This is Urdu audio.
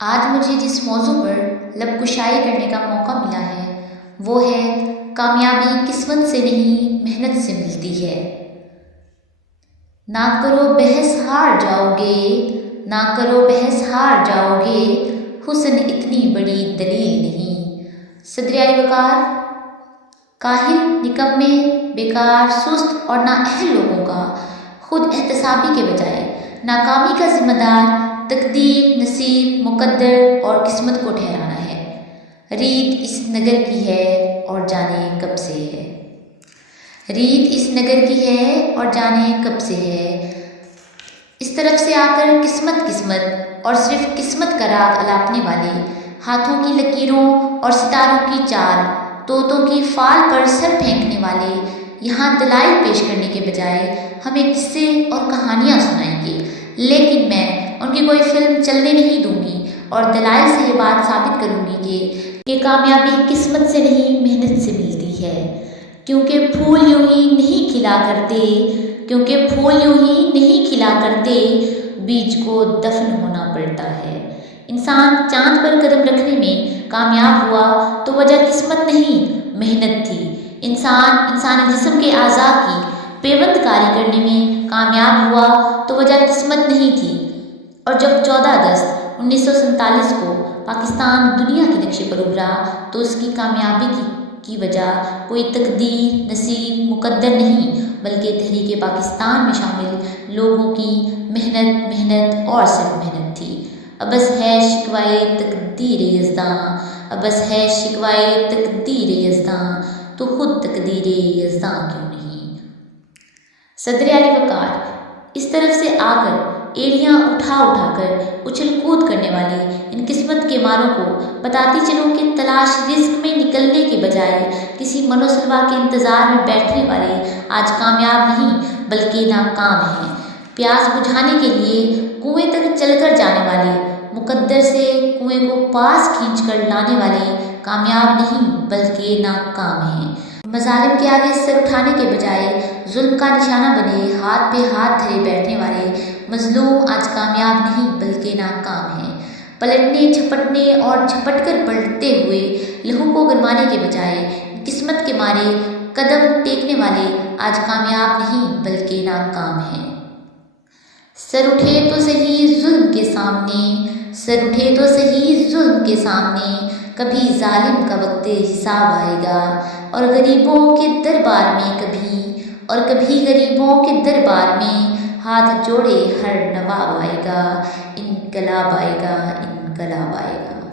آج مجھے جس موضوع پر لب کشائی کرنے کا موقع ملا ہے وہ ہے کامیابی قسمت سے نہیں محنت سے ملتی ہے۔ نہ کرو بحث ہار جاؤ گے، نہ کرو بحث ہار جاؤ گے، حسن اتنی بڑی دلیل نہیں۔ صدر علی وقار۔ کاہل، نکمے، بیکار، سست اور نااہل لوگوں کا خود احتسابی کے بجائے ناکامی کا ذمہ دار تقدیر، نصیب، مقدر اور قسمت کو ٹھہرانا ہے۔ ریت اس نگر کی ہے اور جانے کب سے ہے۔ ریت اس نگر کی ہے اور جانے کب سے ہے۔ اس طرف سے آ کر قسمت اور صرف قسمت کا راگ الاپنے والے، ہاتھوں کی لکیروں اور ستاروں کی چال، طوطوں کی فال پر سر پھینکنے والے یہاں دلائل پیش کرنے کے بجائے ہمیں قصے اور کہانیاں سنائیں گے، لیکن میں ان کی کوئی فلم چلنے نہیں دوں گی اور دلائل سے یہ بات ثابت کروں گی کہ کامیابی قسمت سے نہیں محنت سے ملتی ہے، کیونکہ پھول یوں ہی نہیں کھلا کرتے، کیونکہ پھول یوں ہی نہیں کھلا کرتے، بیج کو دفن ہونا پڑتا ہے۔ انسان چاند پر قدم رکھنے میں کامیاب ہوا تو وجہ قسمت نہیں محنت تھی۔ انسانی جسم کے اعضاء کی پیوند کاری کرنے میں کامیاب ہوا تو وجہ قسمت نہیں تھی۔ اور جب 14 اگست 1947 کو پاکستان دنیا کے نقشے پر ابھرا تو اس کی کامیابی کی وجہ کوئی تقدیر، نصیب، مقدر نہیں بلکہ تحریک پاکستان میں شامل لوگوں کی محنت اور صرف محنت تھی۔ ابس ہے شکوائے تقدیر یزداں، ابس ہے شکوائے تقدیر یزداں، تو خود تقدیر یزداں کیوں نہیں۔ صدر علی وقار۔ اس طرف سے آ کر ایڑیاں اٹھا کر اچھل کود کرنے والے ان قسمت کے ماروں کو بتاتی چلوں کہ تلاش رزق میں نکلنے کے بجائے کسی منوسلوا کے انتظار میں بیٹھنے والے آج کامیاب نہیں بلکہ ناکام ہیں۔ پیاس بجھانے کے لیے کنویں تک چل کر جانے والے، مقدر سے کنویں کو پاس کھینچ کر لانے والے کامیاب نہیں بلکہ ناکام ہیں۔ مظالم کے آگے سر اٹھانے کے بجائے ظلم کا نشانہ بنے ہاتھ پہ ہاتھ دھرے بیٹھنے والے مظلوم آج کامیاب نہیں بلکہ ناکام ہیں۔ پلٹنے، جھپٹنے اور جھپٹ کر پلٹتے ہوئے لہو کو گرمانے کے بجائے قسمت کے مارے قدم ٹیکنے والے آج کامیاب نہیں بلکہ ناکام ہیں۔ سر اٹھے تو صحیح ظلم کے سامنے، سر اٹھے تو صحیح ظلم کے سامنے، کبھی ظالم کا وقت حساب آئے گا اور غریبوں کے دربار میں کبھی غریبوں کے دربار میں ہاتھ جوڑے ہر نواب آئے گا، انقلاب آئے گا، انقلاب آئے گا۔